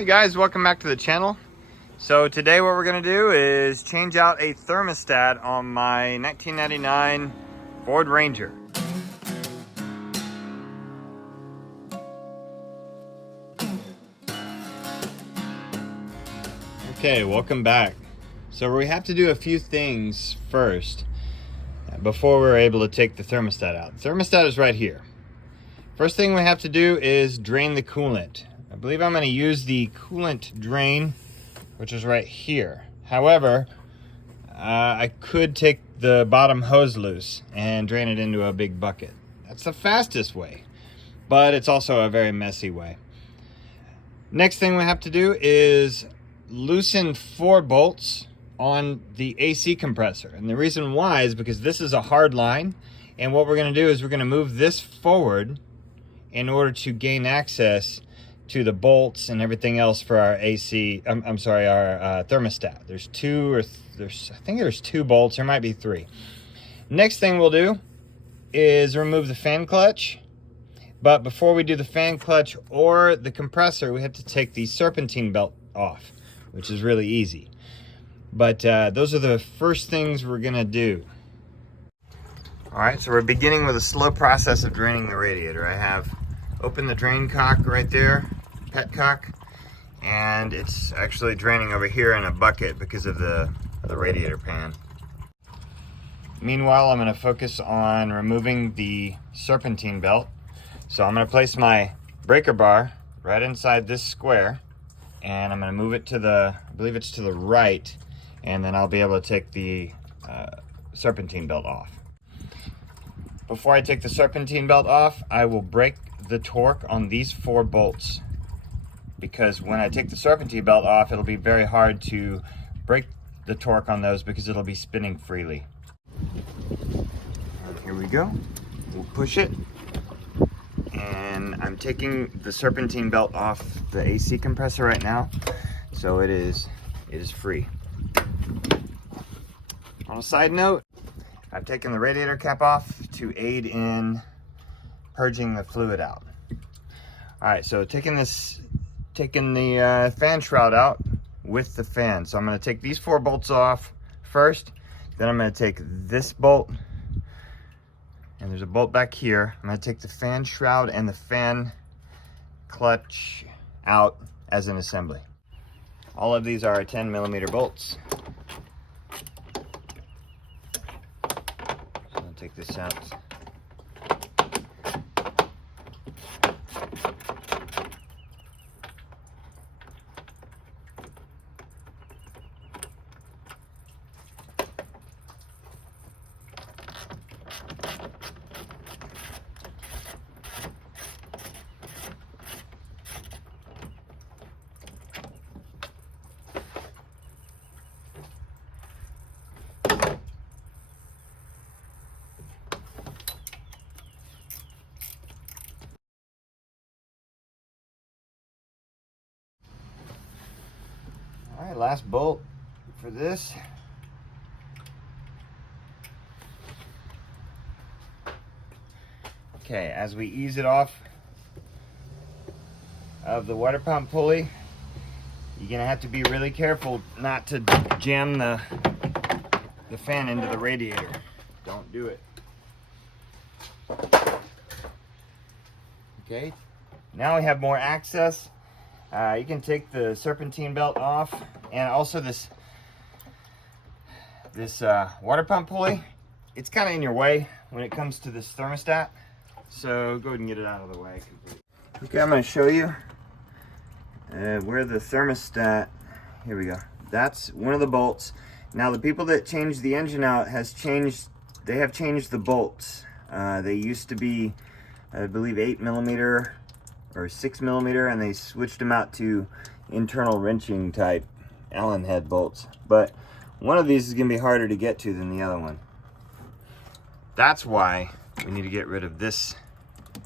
Hey guys, welcome back to the channel. So today what we're going to do is change out a thermostat on my 1999 Ford Ranger. Okay, welcome back. So we have to do a few things first before we're able to take the thermostat out. The thermostat is right here. First thing we have to do is drain the coolant. I believe I'm going to use the coolant drain, which is right here. However, I could take the bottom hose loose and drain it into a big bucket. That's the fastest way, but it's also a very messy way. Next thing we have to do is loosen 4 bolts on the AC compressor. And the reason why is because this is a hard line, and what we're going to do is we're going to move this forward in order to gain access to the bolts and everything else for our AC, our thermostat. I think there's 2 bolts, there might be 3. Next thing we'll do is remove the fan clutch. But before we do the fan clutch or the compressor, we have to take the serpentine belt off, which is really easy. But those are the first things we're gonna do. All right, so we're beginning with a slow process of draining the radiator. I have opened the drain cock right there, petcock, and it's actually draining over here in a bucket because of the radiator pan. Meanwhile, I'm going to focus on removing the serpentine belt. So I'm going to place my breaker bar right inside this square, and I'm going to move it to the, I believe it's to the right, and then I'll be able to take the serpentine belt off. Before I take the serpentine belt off, I will break the torque on these 4 bolts, because when I take the serpentine belt off, it'll be very hard to break the torque on those because it'll be spinning freely. Here we go. We'll push it, and I'm taking the serpentine belt off the AC compressor right now, so it is free. On a side note, I've taken the radiator cap off to aid in purging the fluid out. All right, so taking the fan shroud out with the fan. So I'm going to take these 4 bolts off first, then I'm going to take this bolt, and there's a bolt back here. I'm going to take the fan shroud and the fan clutch out as an assembly. All of these are 10mm bolts. So I'll take this out. All right, last bolt for this. Okay, as we ease it off of the water pump pulley, you're gonna have to be really careful not to jam the fan into the radiator. Don't do it. Okay, now we have more access. You can take the serpentine belt off, and also this water pump pulley. It's kind of in your way when it comes to this thermostat, so go ahead and get it out of the way. Okay, I'm going to show you where the thermostat, here we go. That's one of the bolts. Now the people that changed the engine out they have changed the bolts. They used to be, I believe, 8mm or 6mm, and they switched them out to internal wrenching type Allen head bolts. But one of these is going to be harder to get to than the other one. That's why we need to get rid of this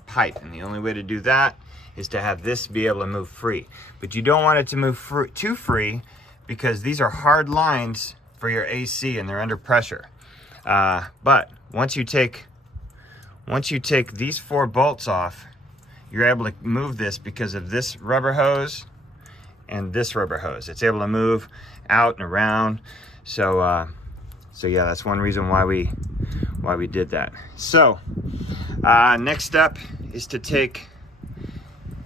pipe, and the only way to do that is to have this be able to move free. But you don't want it to move too free, because these are hard lines for your AC and they're under pressure. But once you take these 4 bolts off, you're able to move this because of this rubber hose and this rubber hose. It's able to move out and around. So yeah, that's one reason why we did that. So next step is to take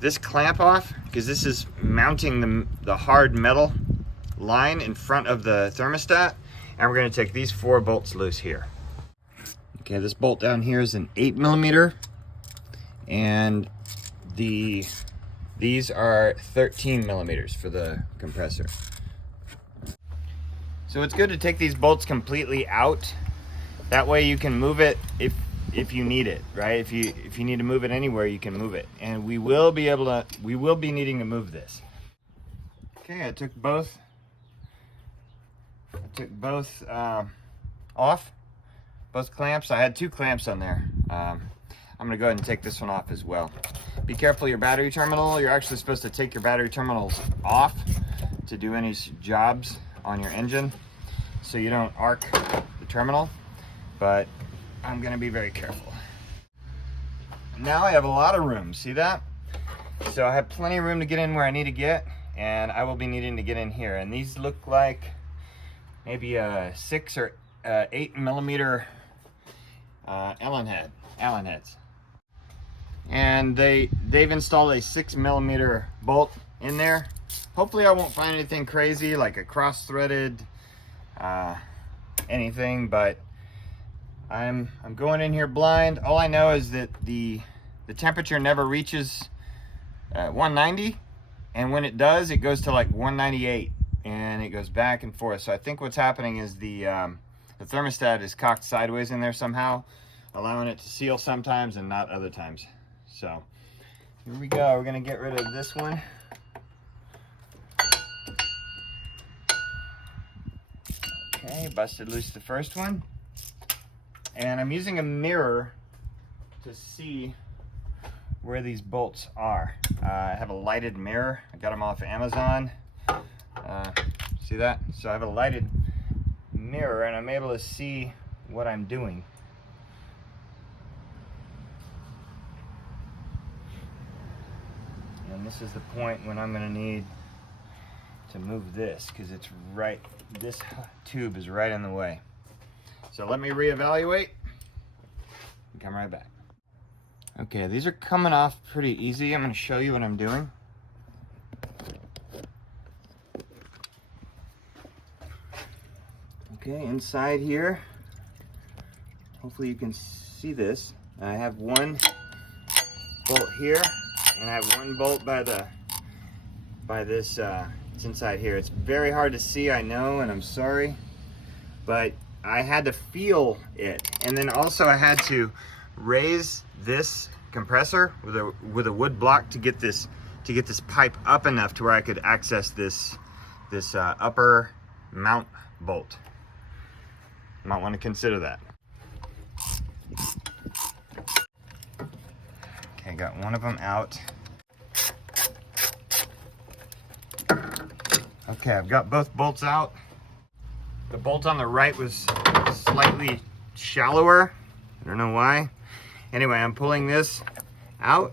this clamp off, because this is mounting the hard metal line in front of the thermostat, and we're going to take these 4 bolts loose here. Okay, this bolt down here is an 8mm, and these are 13mm for the compressor. So it's good to take these bolts completely out. That way you can move it if you need it, right? If you need to move it anywhere, you can move it. And we will be needing to move this. Okay, I took both off, both clamps. I had 2 clamps on there. I'm gonna go ahead and take this one off as well. Be careful of your battery terminal. You're actually supposed to take your battery terminals off to do any jobs on your engine, so you don't arc the terminal, but I'm gonna be very careful. Now I have a lot of room, see that? So I have plenty of room to get in where I need to get, and I will be needing to get in here. And these look like maybe a 6 or 8mm Allen heads. And they've installed a 6mm bolt in there. Hopefully I won't find anything crazy like a cross-threaded anything, but I'm going in here blind. All I know is that the temperature never reaches 190, and when it does, it goes to like 198, and it goes back and forth. So I think what's happening is the thermostat is cocked sideways in there somehow, allowing it to seal sometimes and not other times. So here we go. We're gonna get rid of this one. Okay, busted loose the first one. And I'm using a mirror to see where these bolts are. I have a lighted mirror. I got them off Amazon. See that? So I have a lighted mirror, and I'm able to see what I'm doing. And this is the point when I'm going to need to move this, because it's right, this tube is right in the way. So let me reevaluate and come right back. Okay, these are coming off pretty easy. I'm going to show you what I'm doing. Okay, inside here, hopefully you can see this. I have one bolt here, and I have one bolt by this, it's inside here. It's very hard to see, I know, and I'm sorry, but I had to feel it. And then also I had to raise this compressor with a wood block to get this pipe up enough to where I could access this upper mount bolt. You might want to consider that. Okay, got one of them out. Okay, I've got both bolts out. The bolt on the right was slightly shallower. I don't know why. Anyway, I'm pulling this out,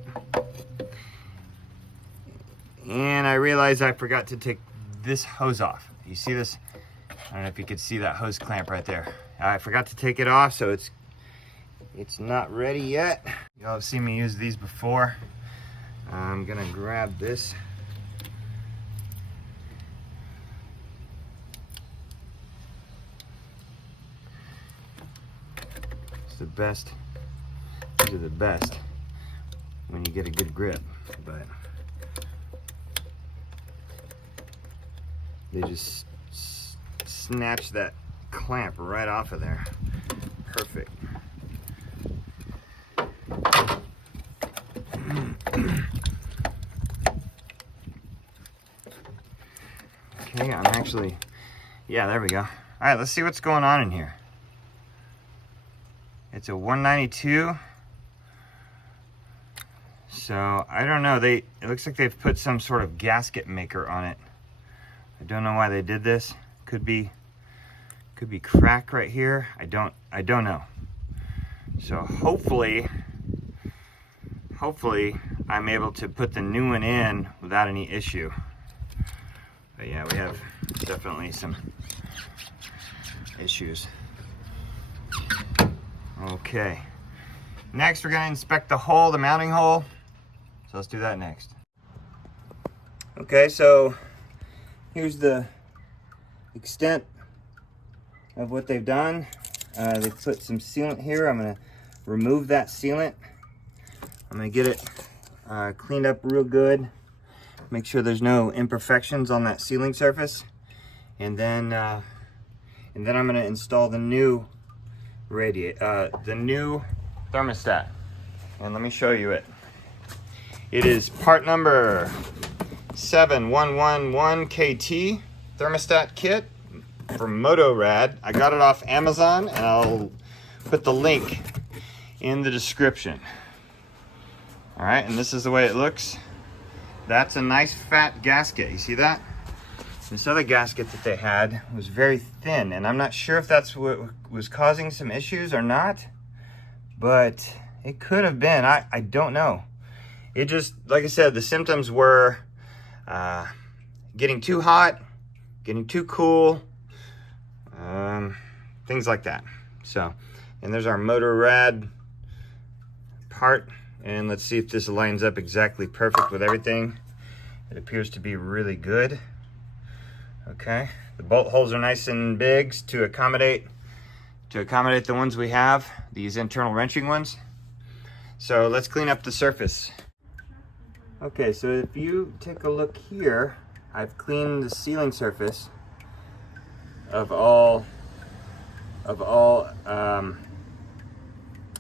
and I realized I forgot to take this hose off. You see this? I don't know if you could see that hose clamp right there. I forgot to take it off, so it's not ready yet. Y'all have seen me use these before. I'm gonna grab this. It's the best. These are the best when you get a good grip, but they just snatch that clamp right off of there. Perfect. Okay, I'm actually, yeah, there we go. All right, let's see what's going on in here. It's a 192. So I don't know, it looks like they've put some sort of gasket maker on it. I don't know why they did this. Could be crack right here. I don't know. So hopefully I'm able to put the new one in without any issue. But yeah, we have definitely some issues. Okay. Next, we're gonna inspect the hole, the mounting hole. So let's do that next. Okay, so here's the extent of what they've done. They've put some sealant here. I'm gonna remove that sealant. I'm gonna get it cleaned up real good. Make sure there's no imperfections on that sealing surface. And then I'm gonna install the new the new thermostat. And let me show you it. It is part number 7111KT thermostat kit from Motorad. I got it off Amazon, and I'll put the link in the description. All right, and this is the way it looks. That's a nice fat gasket. You see that? This other gasket that they had was very thin, and I'm not sure if that's what was causing some issues or not, but it could have been. I don't know. It just, like I said, the symptoms were getting too hot, getting too cool, things like that. So, and there's our Motorad part, and let's see if this lines up exactly perfect with everything. It appears to be really good. Okay, the bolt holes are nice and big to accommodate the ones we have, these internal wrenching ones. So let's clean up the surface. Okay, so if you take a look here, I've cleaned the sealing surface of all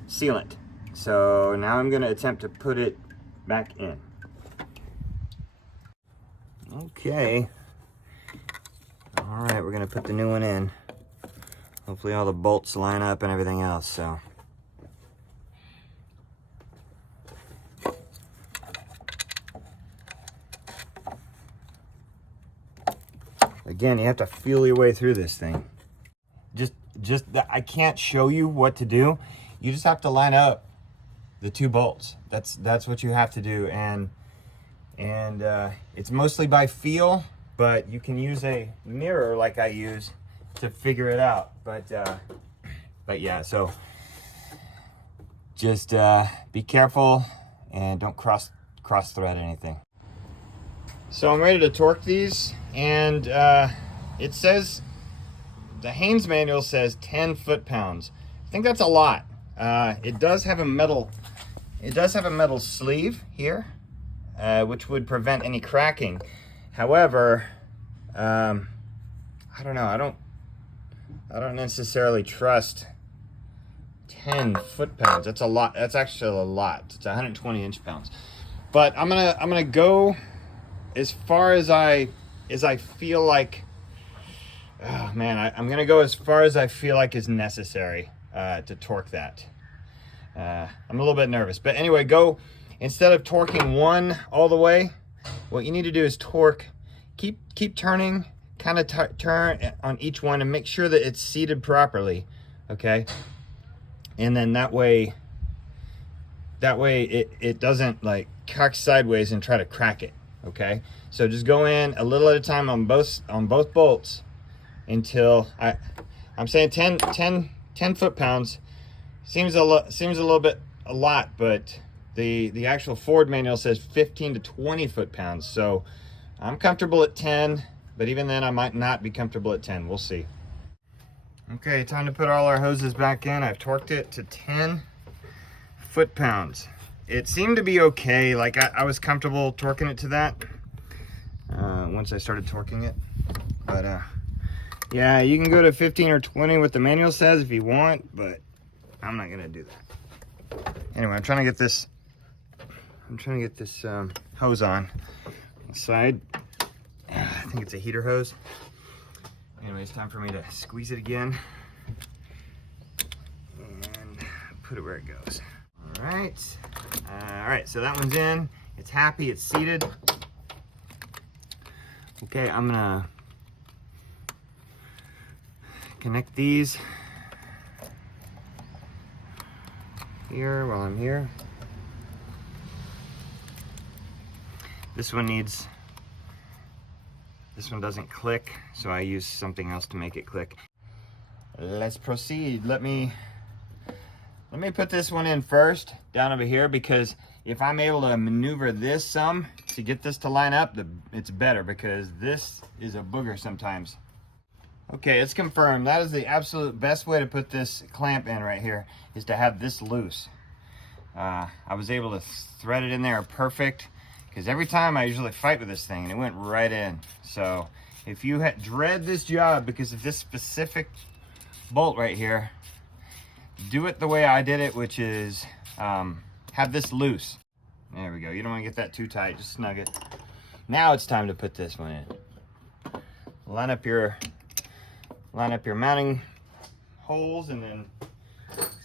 sealant. So now I'm going to attempt to put it back in. Okay. All right, we're going to put the new one in. Hopefully all the bolts line up and everything else, so. Again, you have to feel your way through this thing. I can't show you what to do. You just have to line up the two bolts. That's what you have to do, and it's mostly by feel, but you can use a mirror like I use to figure it out. But yeah, so just be careful and don't cross thread anything. So I'm ready to torque these, and it says, the Haynes manual says 10 foot-pounds. I think that's a lot. It does have a metal sleeve here, which would prevent any cracking. However, I don't know. I don't necessarily trust 10 foot-pounds. That's a lot. That's actually a lot. It's 120 inch-pounds. But I'm gonna go as far as I feel like. Oh man, I'm gonna go as far as I feel like is necessary to torque that. I'm a little bit nervous, but anyway, go, instead of torquing one all the way, what you need to do is torque, keep turning, kind of turn on each one and make sure that it's seated properly, okay? And then that way it doesn't like cock sideways and try to crack it, okay? So just go in a little at a time on both bolts until I'm saying 10 foot-pounds. Seems a little bit a lot, but the actual Ford manual says 15 to 20 foot-pounds. So I'm comfortable at 10, but even then I might not be comfortable at 10. We'll see. Okay, time to put all our hoses back in. I've torqued it to 10 foot-pounds. It seemed to be okay. Like I was comfortable torquing it to that once I started torquing it. But yeah, you can go to 15 or 20 what the manual says if you want, but I'm not gonna do that. Anyway, I'm trying to get this hose on the side. I think it's a heater hose. Anyway, it's time for me to squeeze it again and put it where it goes. All right, so that one's in. It's happy, it's seated. Okay, I'm gonna connect these here while I'm here. This one needs This one doesn't click, so I use something else to make it click. Let's proceed. Let me put this one in first, down over here, because if I'm able to maneuver this some to get this to line up, it's better, because this is a booger sometimes. Okay, it's confirmed. That is the absolute best way to put this clamp in right here, is to have this loose. I was able to thread it in there perfect, because every time I usually fight with this thing and it went right in. So if you dread this job because of this specific bolt right here, do it the way I did it, which is have this loose. There we go. You don't want to get that too tight, just snug it. Now it's time to put this one in. Line up your mounting holes and then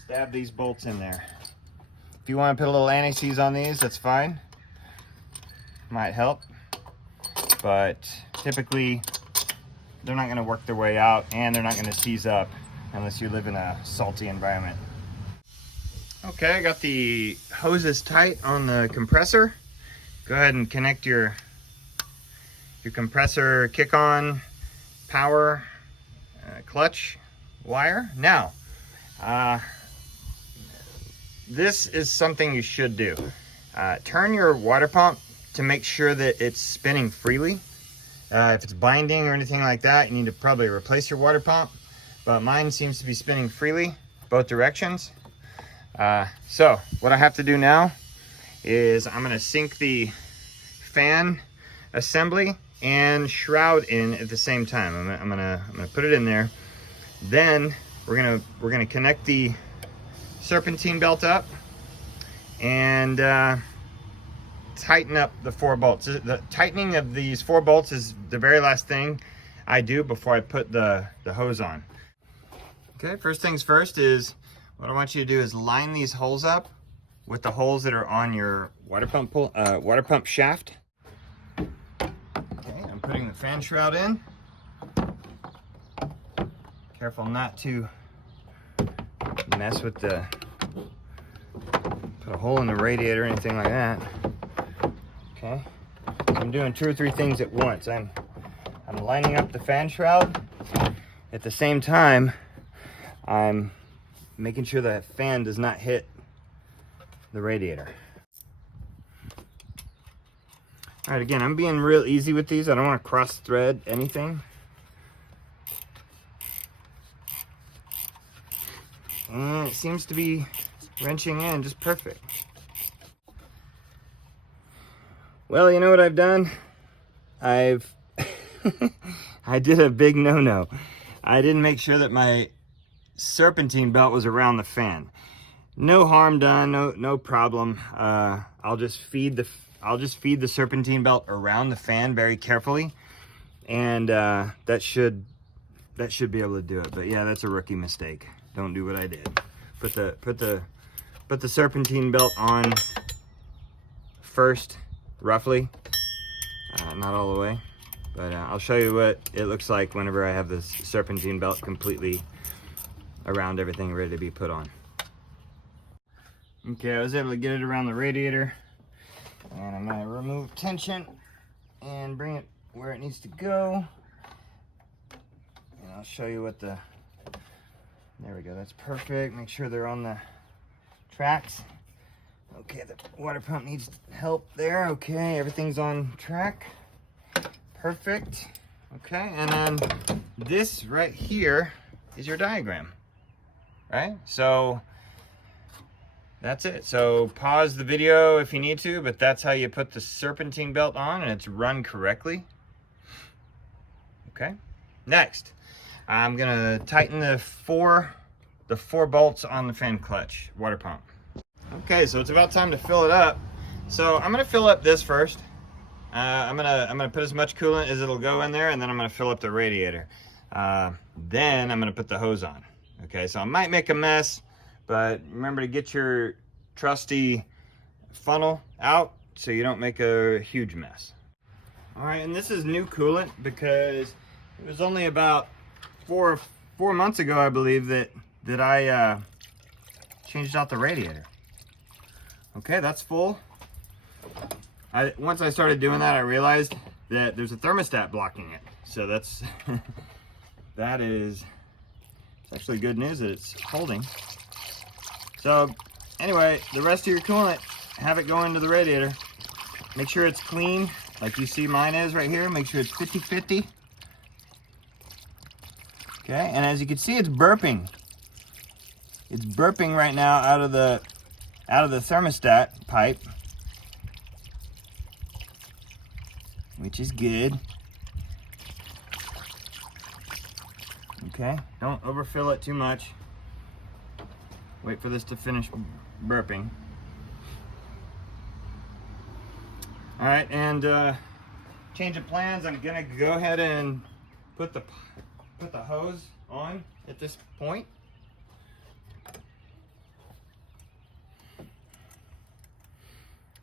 stab these bolts in there. If you want to put a little anti-seize on these, that's fine. Might help, but typically they're not going to work their way out, and they're not going to seize up unless you live in a salty environment. Okay, I got the hoses tight on the compressor. Go ahead and connect your compressor kick-on power clutch wire. Now, this is something you should do. Turn your water pump to make sure that it's spinning freely. If it's binding or anything like that, you need to probably replace your water pump, but mine seems to be spinning freely, both directions. So what I have to do now is I'm gonna sink the fan assembly and shroud in at the same time. I'm gonna put it in there. Then we're gonna connect the serpentine belt up and tighten up the 4 bolts. The tightening of these 4 bolts is the very last thing I do before I put the hose on. Okay, first things first is what I want you to do is line these holes up with the holes that are on your water pump shaft. Okay, I'm putting the fan shroud in. Careful not to mess with put a hole in the radiator or anything like that. Okay, I'm doing 2 or 3 things at once. I'm lining up the fan shroud. At the same time, I'm making sure that fan does not hit the radiator. All right, again, I'm being real easy with these. I don't want to cross thread anything. And it seems to be wrenching in just perfect. Well, you know what I've done? I did a big no-no. I didn't make sure that my serpentine belt was around the fan. No harm done, no problem. I'll just feed the serpentine belt around the fan very carefully, and that should be able to do it. But yeah, that's a rookie mistake. Don't do what I did. Put the serpentine belt on first, roughly, not all the way, but I'll show you what it looks like whenever I have this serpentine belt completely around everything ready to be put on. Okay, I was able to get it around the radiator, and I'm going to remove tension and bring it where it needs to go, and I'll show you what there we go, that's perfect. Make sure they're on the tracks. Okay, the water pump needs help there. Okay, everything's on track. Perfect. Okay, and then this right here is your diagram, right? So that's it. So pause the video if you need to, but that's how you put the serpentine belt on, and it's run correctly. Okay, next, I'm gonna tighten the four bolts on the fan clutch water pump. Okay, so it's about time to fill it up. So I'm gonna fill up this first. I'm gonna put as much coolant as it'll go in there, and then I'm gonna fill up the radiator. Then I'm gonna put the hose on. Okay, so I might make a mess, but remember to get your trusty funnel out so you don't make a huge mess. All right, and this is new coolant because it was only about four months ago, I believe, that I changed out the radiator. Okay, that's full. Once I started doing that, I realized that there's a thermostat blocking it. So that's that is, it's actually good news that it's holding. So anyway, the rest of your coolant, have it go into the radiator. Make sure it's clean, like you see mine is right here. Make sure it's 50-50. Okay, and as you can see, it's burping. It's burping right now out of the thermostat pipe, which is good. Okay, don't overfill it too much. Wait for this to finish burping. All right, and change of plans. I'm gonna go ahead and put the hose on at this point.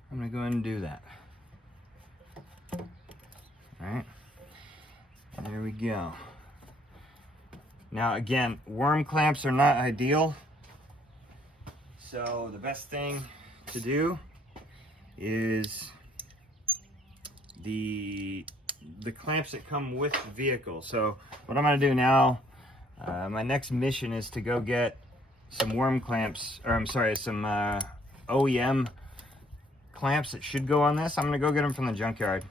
I'm gonna go ahead and do that. All right, there we go. Now again, worm clamps are not ideal. So the best thing to do is the clamps that come with the vehicle. So what I'm gonna do now, my next mission is to go get some worm clamps, or I'm sorry, some OEM clamps that should go on this. I'm gonna go get them from the junkyard.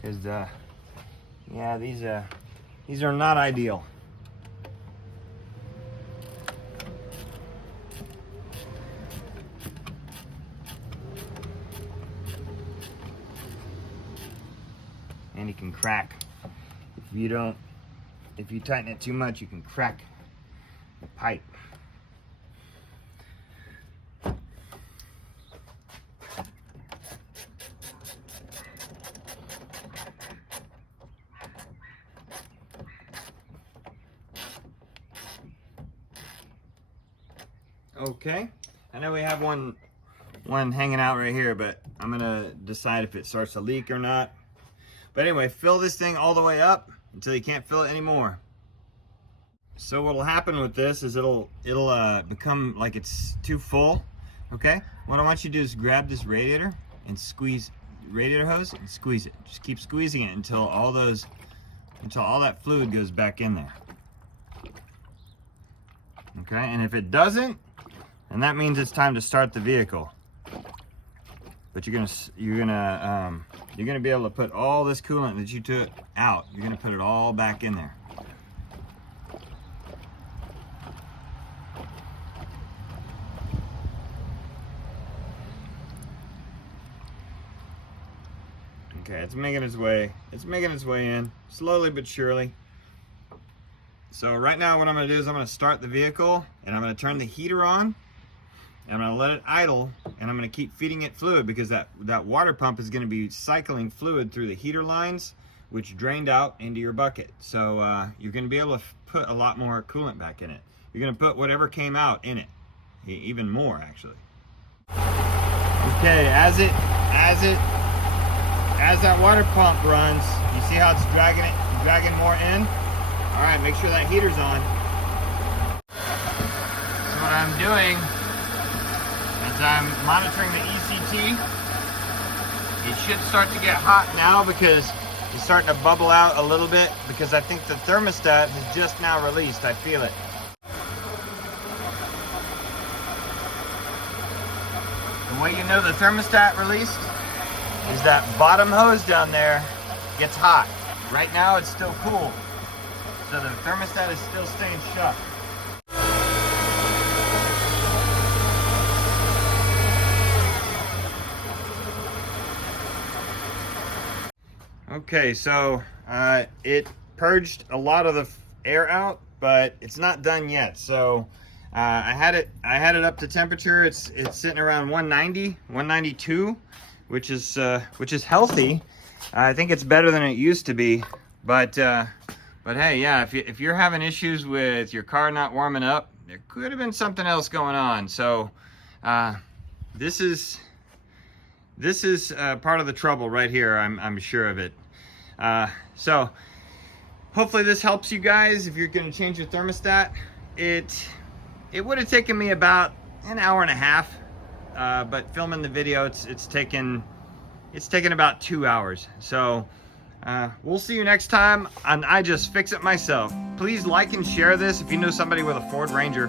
Because yeah, these are not ideal. And you can crack. If you tighten it too much, you can crack the pipe. Okay, I know we have one hanging out right here, but I'm gonna decide if it starts to leak or not. But anyway, fill this thing all the way up until you can't fill it anymore. So what'll happen with this is it'll become like it's too full. Okay, what I want you to do is grab this radiator and squeeze radiator hose and squeeze it. Just keep squeezing it until all that fluid goes back in there. Okay, and if it doesn't, then that means it's time to start the vehicle. But you're gonna be able to put all this coolant that you took out. You're gonna put it all back in there. Okay, it's making its way. It's making its way in slowly but surely. So right now, what I'm gonna do is I'm gonna start the vehicle and I'm gonna turn the heater on. And I'm gonna let it idle, and I'm gonna keep feeding it fluid because that water pump is gonna be cycling fluid through the heater lines, which drained out into your bucket. So you're gonna be able to put a lot more coolant back in it. You're gonna put whatever came out in it, even more actually. Okay, as that water pump runs, you see how it's dragging more in? All right, make sure that heater's on. So what I'm doing, as I'm monitoring the ECT, it should start to get hot now because it's starting to bubble out a little bit because I think the thermostat has just now released. I feel it. The way you know the thermostat released is that bottom hose down there gets hot. Right now it's still cool. So the thermostat is still staying shut. Okay, so it purged a lot of the air out, but it's not done yet. So I had it up to temperature. It's sitting around 190, 192, which is healthy. I think it's better than it used to be. But hey, yeah, if you're having issues with your car not warming up, there could have been something else going on. So this is part of the trouble right here. I'm sure of it. So hopefully this helps you guys if you're going to change your thermostat. It would have taken me about an hour and a half, but filming the video, it's taken about 2 hours. So we'll see you next time on I Just Fix It Myself. Please like and share this if you know somebody with a Ford Ranger.